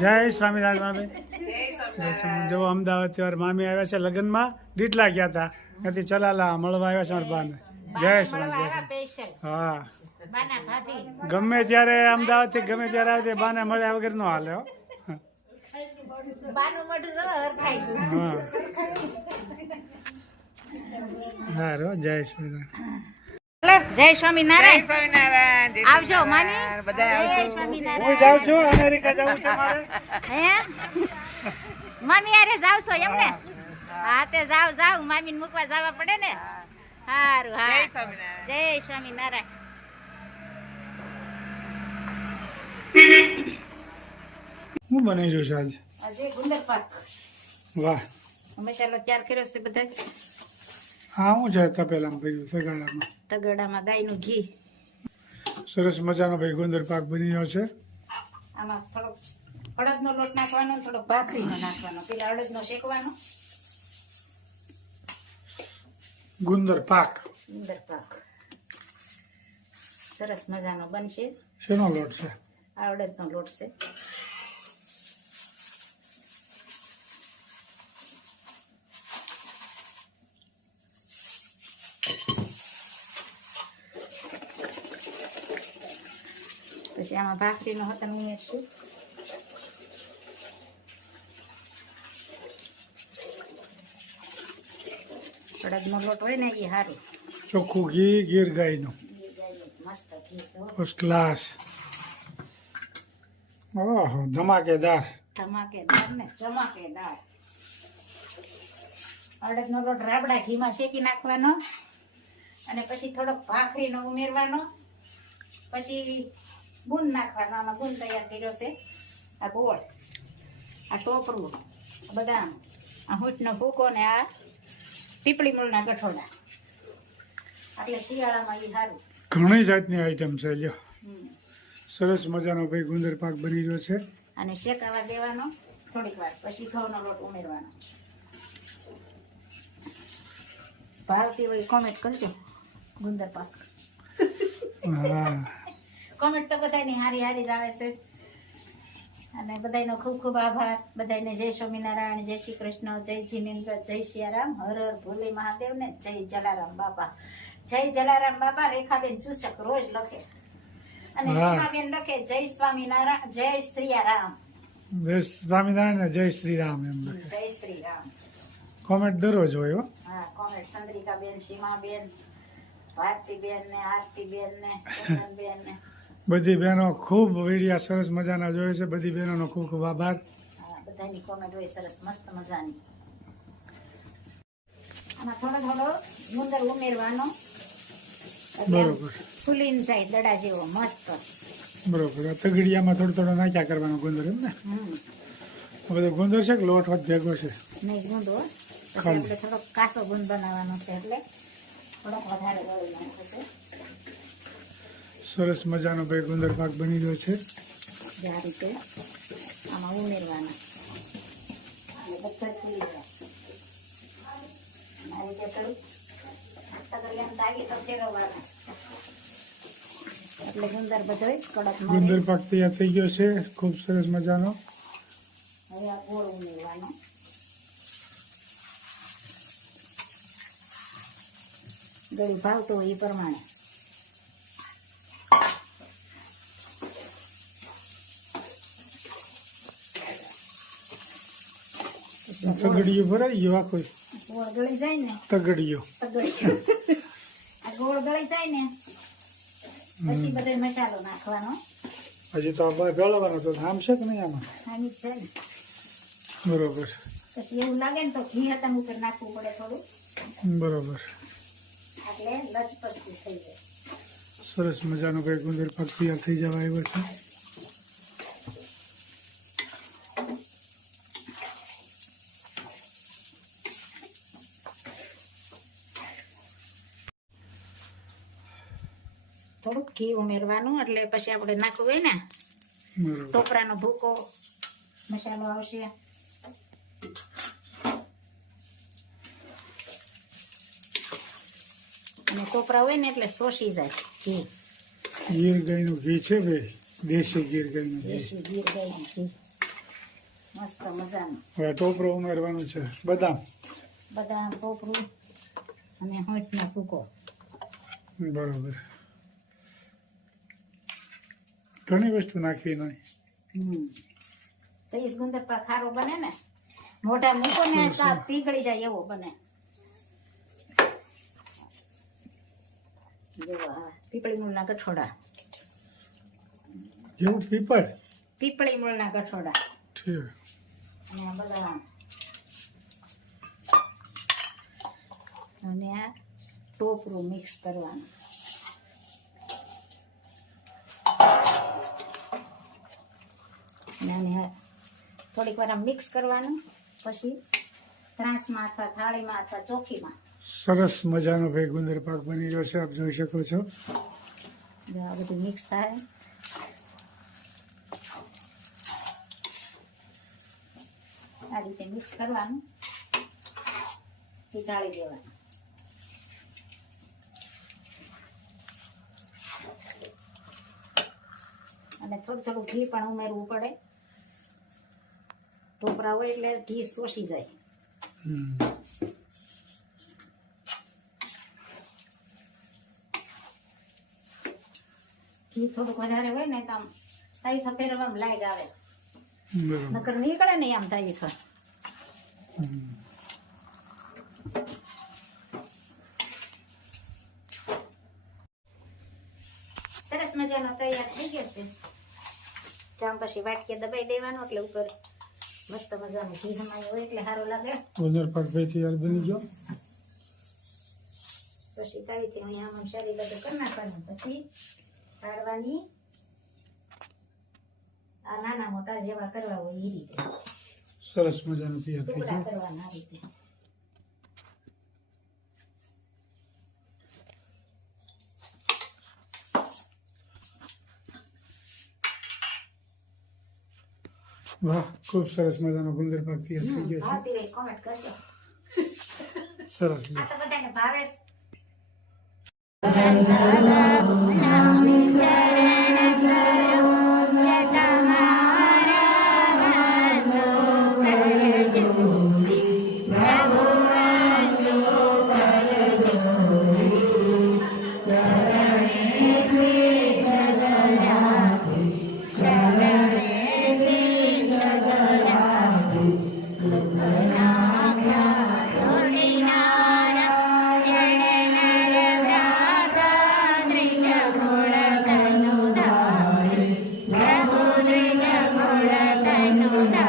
જય સ્વામિનારાયણ મામી. જો અમદાવાદ થી મામી આવ્યા છે લગ્નમાં, ડીટલા ગયા હતા ત્યાંથી ચલાલા મળવા આવ્યા છે મારા બાને. જય સ્વામિનારાયણ. હા, ગમે ત્યારે અમદાવાદ થી ગમે ત્યારે આવે બાને મળ્યા વગર નો હાલે હો. હા રો, જય સ્વામિનારાયણ. જય સ્વામિનારાયણ. આવજો મામી. જય સ્વામિનારાયણ. હું જાઉં છું, અમેરિકા જવું છે મારે. હે મામી આરે જાવશો એમ ને? હા તે જાવ મામી ને મૂકવા જવા પડે ને. સારું. હા, જય સ્વામિનારાયણ. જય સ્વામિનારાયણ. હું બનાવી રહ્યો છું આજે? આજે ગુંદર પાક. વાહ. મસાલો તૈયાર કર્યો છે બધા. હા, હું છે તપેલામાં ભર્યું તગાડામાં. તગડામાં ગાયનું ઘી. સરસ મજાનો ભાઈ ગુંદર પાક બની રહ્યો છે. આમાં થોડોક અડદનો લોટ નાખવાનો, થોડોક ભાખરીનો નાખવાનો. પેલા અડદનો શેકવાનો. ગુંદર પાક. ગુંદર પાક સરસ મજાનો બનશે. શેનો લોટ છે? આ અડદનો લોટ છે. પછી આમાં ભાખરીનો હતમ ઉમેરશું. અડદનો લોટ હોય ને એ સારું. ચોખ્ખું ઘી, ગીર ગાયનું મસ્ત ઘી છે. First class. ઓહો, ધમાકેદાર. ધમાકેદાર ને ચમાકેદાર. અડદનો લોટ રાબડા ઘીમાં શેકી નાખવાનો અને પછી થોડોક ભાખરીનો ઉમેરવાનો. પછી ગુંદ નાખવાનો. આમાં ગુંદ તૈયાર કર્યો છે. આ ગોળ, આ ટોપરું, બદામ, આ હૂંટનો ભૂકો ને આ પીપળી મૂળના ગઠોડા. એટલે શિયાળામાં એ સારું. ઘણી જાતની આઈટમ છે. લ્યો, સરસ મજાનો ભાઈ ગુંદર પાક બની રહ્યો છે. અને શેકાવા દેવાનો થોડીક વાર, પછી ઘઉંનો લોટ ઉમેરવાનો. ભાવતી હોય કોમેન્ટ કરજો. ગુંદર પાક હા, કોમેન્ટ તો બધાની હારી જ આવે છે. અને બધાનો ખૂબ ખૂબ આભાર. બધાને જય સ્વામિનારાયણ, જય શ્રી કૃષ્ણ, જય જીનેન્દ્ર, જય સિયારામ, હર હર ભોલે મહાદેવ ને જય જલારામ બાપા. જય જલારામ બાપા. રેખાબેન ચૂચક રોજ લખે અને સીમાબેન લખે જય સ્વામિનારાયણ, જય શ્રીયારામ. જય સ્વામિનારાયણ ને જય શ્રી રામ એમ લખે. જય શ્રી રામ. કોમેન્ટ દરરોજ હોય હો. હા, કોમેન્ટ ચંદ્રિકાબેન, સીમાબેન, ભારતીબેન ને આરતીબેન ને ચંદનબેન ને બધી બહેનો ખૂબ વિડીયા સરસ મજાના જોયે છે. બધી બહેનોનો ખૂબ ખૂબ આભાર. હા, બધાની કોમેન્ટ હોય સરસ મસ્ત મજાની. આમાં થોડો ગુંદર ઉમેરવાનો. બરોબર. ફૂલીને જાય દડા જેવો મસ્ત. બરોબર. તગડિયામાં થોડો નાખ્યા કરવાનો ગુંદર એમ ને? બધો ગુંદર છે કે લોટ હોત ભેગો છે? નહીં, ગુંદ હો. પછી આપણે થોડોક કાસો ગુંદ બનાવવાનો છે એટલે થોડોક વધારે ગળી નાખશે. સરસ મજાનો ભાઈ ગુંદર પાક બની રહ્યો છે. આ રીતે આમાં ઉમેરવાના અને બધા ફૂલી જાય. આ રીતે થોડુંક તગડિયામાં દાગી તો ફેરવવાના એટલે ગુંદર બધો કડક ગુંદર પાક તૈયાર થઈ ગયો છે. ખૂબ સરસ મજાનો. હવે આ ગોળ ઉમેરવાનો. ગળી ભાવતો હોય એ પ્રમાણે. તગડિયો ભરાઈ ગયો આખો. ગોળ ગળી જાય ને. તગડિયો. આ ગોળ ગળી જાય ને પછી બધો મસાલો નાખવાનો. હજી તો ગળવાનો તો આમ છે કે નહીં આમાં? આની છે ને. બરોબર. પછી એવું લાગે ને તો ઘી હતમ ઉપર નાખવું પડે થોડું. બરોબર. એટલે લચપચતું થઈ જાય. સરસ મજાનો ભાઈ ગુંદર પાક તૈયાર થઈ જવા આવ્યો છે. થોડુંક ઘી ઉમેરવાનું એટલે પછી આપણે નાખવું હોય ને ટોપરાનો ભૂકો મસાલો આવશે. અને કોપરા હોય ને એટલે શોષી જાય ઘી. ગીર ગાયનું ઘી છે ભાઈ, દેશી ગીર ગાયનું ઘી. દેશી ગીર ગાયનું ઘી મસ્ત મજાનું હવે ટોપરો ઉમેરવાનું છે, બદામ. બદામ ટોપરું અને હોંઠનો ભૂકો. બરોબર. ઘણી વસ્તુ નાખવી નહીં. તો ઈ ગુંદર પર ખારો બને ને, મોઢા મૂકો ને તો પીગળી જાય એવો બને. જો આ પીપળી મૂળના ગઠોડા. જેવું પીપળ. પીપળી મૂળના ગઠોડા. ઠીક. અને આ બદામ. અને આ ટોપરું મિક્સ કરવાનું. અને થોડીક વાર મિક્સ કરવાનું, પછી ત્રાસમાં અથવા થાળીમાં અથવા ચોકીમાં. સરસ મજાનો ભાઈ ગુંદર પાક બની રહ્યો છે, આપ જોઈ શકો છો. આ બધું મિક્સ થાય. આ રીતે મિક્સ કરવાનું, ચીટાળી દેવાનું. અને થોડું થોડું ઘી પણ ઉમેરવું પડે. ટોપરા હોય એટલે ઘી શોષી જાય. ઘી થોડુંક વધારે હોય ને તો આમ તાઈ ફેરવવામાં લાગ આવે, નકર નીકળે નહીં આમ તાઈ થો. સરસ મજાનો તૈયાર થઈ ગયો છે. જામ પછી વાટકે દબાઈ દેવાનો એટલે ઉપર મસ્ત મજાનું ઘી જમાયું હોય એટલે સારું લાગે. ગુંદર પાક ભાઈ તૈયાર બની ગયો. પછી તાવીથી અહીંયા આમ સારી બધું કરી નાખવાનું. પછી પાડવાની, આ નાના મોટા જેવા કરવા હોય એ રીતે સરસ મજાનું તૈયાર થઈ ટુકડા ગયું. કરવાના આ રીતે. વાહ, ખૂબ સરસ મજાનો ગુંદર પાક તૈયાર થઈ ગયો ભાવતી હોય કોમેન્ટ કરશો. છે. સરસ. આ તો બધાને ભાવે છે. Thank you.